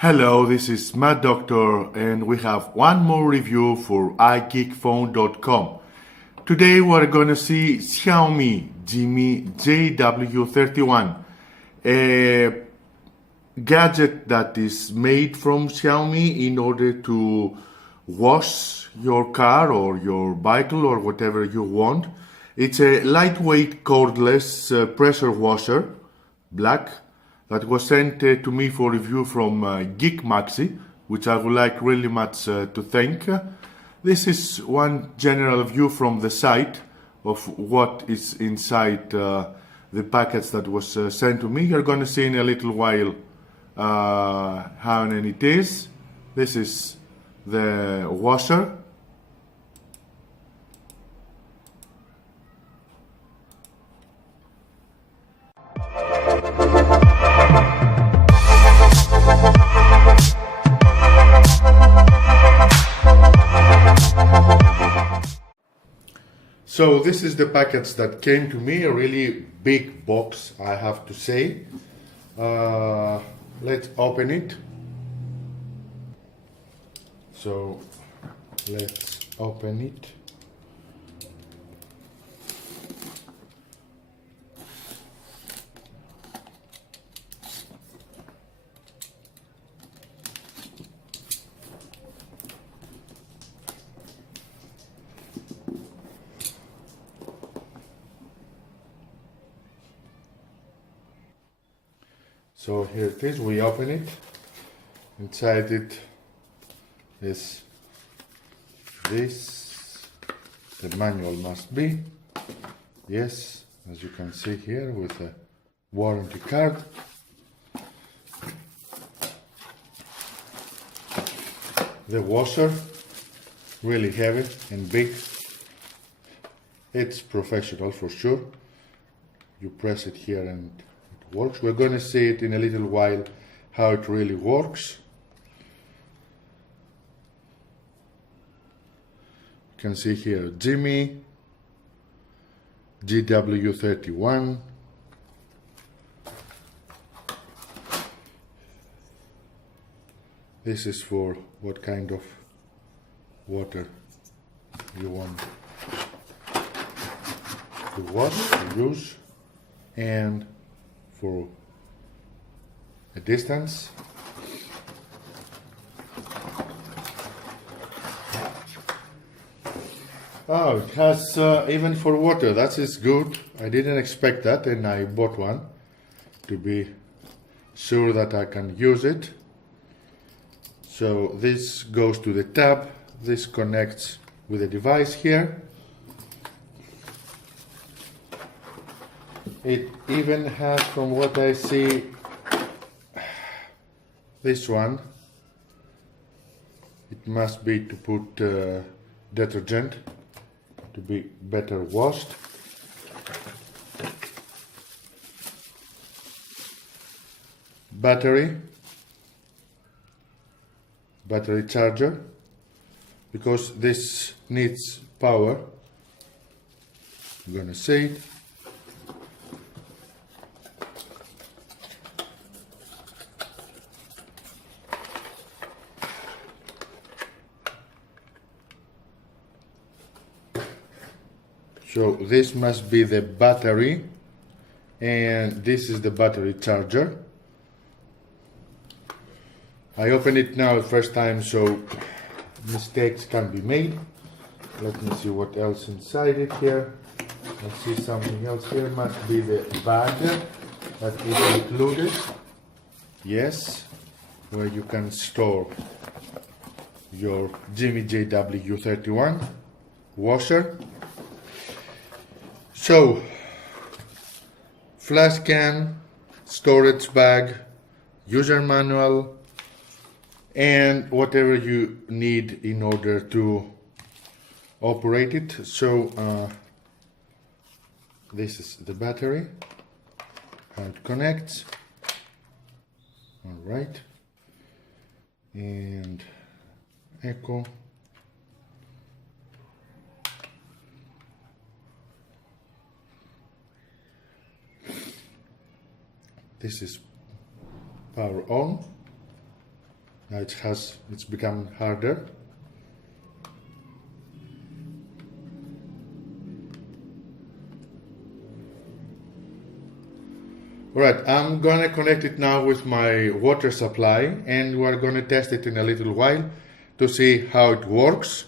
Hello, this is Matt Doctor, and we have one more review for iGeekphone.com. Today we're going to see Xiaomi jw31, a gadget that is made from Xiaomi in order to wash your car or your vehicle or whatever you want. It's a lightweight cordless pressure washer, black, that was sent to me for review from Geek Maxi, which I would like really much to thank. This is one general view from the site of what is inside the package that was sent to me. You're going to see in a little while how many it is. This is the washer. So this is the package that came to me, a really big box, I have to say. Let's open it. So let's open it. So here it is, we open it. Inside it is this, the manual must be, yes, as you can see here with a warranty card. The washer, really heavy and big. It's professional for sure. You press it here and works. We're going to see it in a little while how it really works. You can see here Jimmy, jw31. This is for what kind of water you want to wash, to use, and for a distance. Oh, it has even for water. That is good. I didn't expect that, and I bought one to be sure that I can use it. So this goes to the tab. This connects with the device here. It even has, from what I see, this one. It must be to put detergent to be better washed. Battery charger, because this needs power. I'm gonna say it. So this must be the battery, and this is the battery charger. I open it now the first time, so mistakes can be made. Let me see what else inside it here. I see something else here. Must be the bag that is included. Yes, where you can store your Jimmy jw31 washer. So, flash can, storage bag, user manual, and whatever you need in order to operate it. So, this is the battery, how it connects. All right, and echo. This is power on. Now it's become harder. Alright, I'm gonna connect it now with my water supply and we're gonna test it in a little while to see how it works.